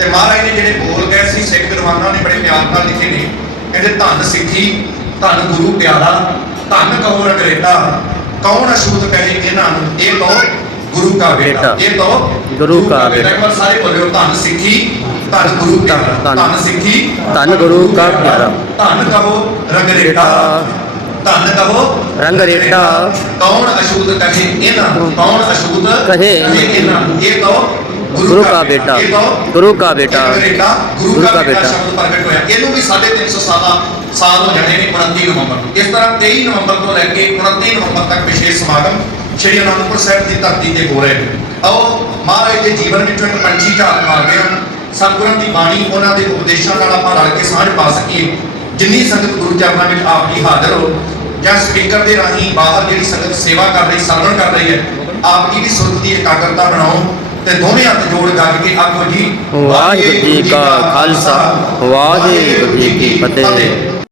ਤੇ ਮਹਾਰਾਜ ਨੇ ਜਿਹੜੇ ਬੋਲ ਗਏ ਸੀ ਸਿੱਖ ਵਿਦਵਾਨਾਂ ਨੇ ਬੜੇ ਪਿਆਰ ਨਾਲ ਲਿਖੇ ਨੇ ਕਹਿੰਦੇ ਧੰਨ ਸਿੱਖੀ ਧੰਨ ਗੁਰੂ ਪਿਆਰਾ ਧੰਨ ਕਹੋ ਰਗਰੇਟਾ ਕੌਣ ਅਸ਼ੂਤ ਕਹੇ ਇਹਨਾਂ ਨੂੰ ਇਹ ਲੋ ਗੁਰੂ ਕਾ ਬੇਟਾ। ਇਹ ਲੋ ਗੁਰੂ ਕਾ ਬੇਟਾ। ਇੱਕ ਵਾਰ ਸਾਰੇ ਬੋਲਿਓ ਧੰਨ ਸਿੱਖੀ ਧੰਨ ਗੁਰੂ ਪਿਆਰਾ ਧੰਨ- ਸਿੱਖੀ ਧੰਨ ਗੁਰੂ ਕਾ ਪਿਆਰਾ। ਧੰਨ ਕਹੋ ਰਗਰੇਟਾ ਧੰਨ ਕਹੋ ਰੰਗ ਰੇਟਾ। ਕੌਣ ਅਸ਼ੂਤ ਕਹੇ ਇਹਨਾਂ ਨੂੰ ਕੌਣ ਅਸ਼ੂਤ ਕਹੇ ਇਹਨਾਂ ਨੂੰ ਇਹ ਲੋ ਗੁਰੂ ਕਾ ਬੇਟਾ। ਗੁਰੂ ਕਾ ਬੇਟਾ। ਗੁਰੂ ਕਾ ਬੇਟਾ ਬੇਟਾ। ਸ਼ਬਦ ਪ੍ਰਗਟ ਹੋਇਆ ਇਹਨੂੰ ਵੀ 350 ਸਾਲਾਂ ਸਾਲ ਹੋ ਜਾਣੇ ਨੇ 29 ਨਵੰਬਰ ਨੂੰ ਇਸ ਤਰ੍ਹਾਂ 23 ਨਵੰਬਰ ਤੋਂ ਲੈ ਕੇ 29 ਨਵੰਬਰ ਤੱਕ ਵਿਸ਼ੇਸ਼ ਸਮਾਗਮ ਸ਼੍ਰੀ ਅਨੰਦਪੁਰ ਸਾਹਿਬ ਦੀ ਧਰਤੀ ਤੇ ਹੋ ਰਹੇ ਨੇ ਆਓ ਮਹਾਰਾਜ ਦੇ ਜੀਵਨ ਵਿੱਚੋਂ ਇੱਕ ਪੰਛੀ ਝਾਤ ਮਾਰਦੇ ਹਾਂ ਸਤਿਗੁਰਾਂ ਦੀ ਬਾਣੀ ਉਹਨਾਂ ਦੇ ਉਪਦੇਸ਼ਾਂ ਨਾਲ ਆਪਾਂ ਰਲ ਕੇ ਸਾਂਝ ਪਾ ਸਕੀਏ ਜਿੰਨੀ ਸੰਗਤ ਗੁਰੂ ਚਰਨਾਂ ਵਿੱਚ ਆਪ ਜੀ ਹਾਜ਼ਰ ਹੋ ਜਾਂ ਸਪੀਕਰ ਦੇ ਰਾਹੀਂ ਬਾਹਰ ਜਿਹੜੀ ਸੰਗਤ ਸੇਵਾ ਕਰ ਰਹੀ ਸਰਵਣ ਕਰ ਰਹੀ ਹੈ ਆਪ ਜੀ ਦੀ ਸੁਰਤ ਦੀ ਇਕਾਗਰਤਾ ਬਣਾਓ ਤੇ ਦੋਵੇਂ ਹੱਥ ਜੋੜ ਗੱਜ ਕੇ ਆਖੋ ਜੀ ਵਾਹਿਗੁਰੂ ਜੀ ਕਾ ਖਾਲਸਾ ਵਾਹਿਗੁਰੂ ਜੀ ਕੀ ਫਤਿਹ।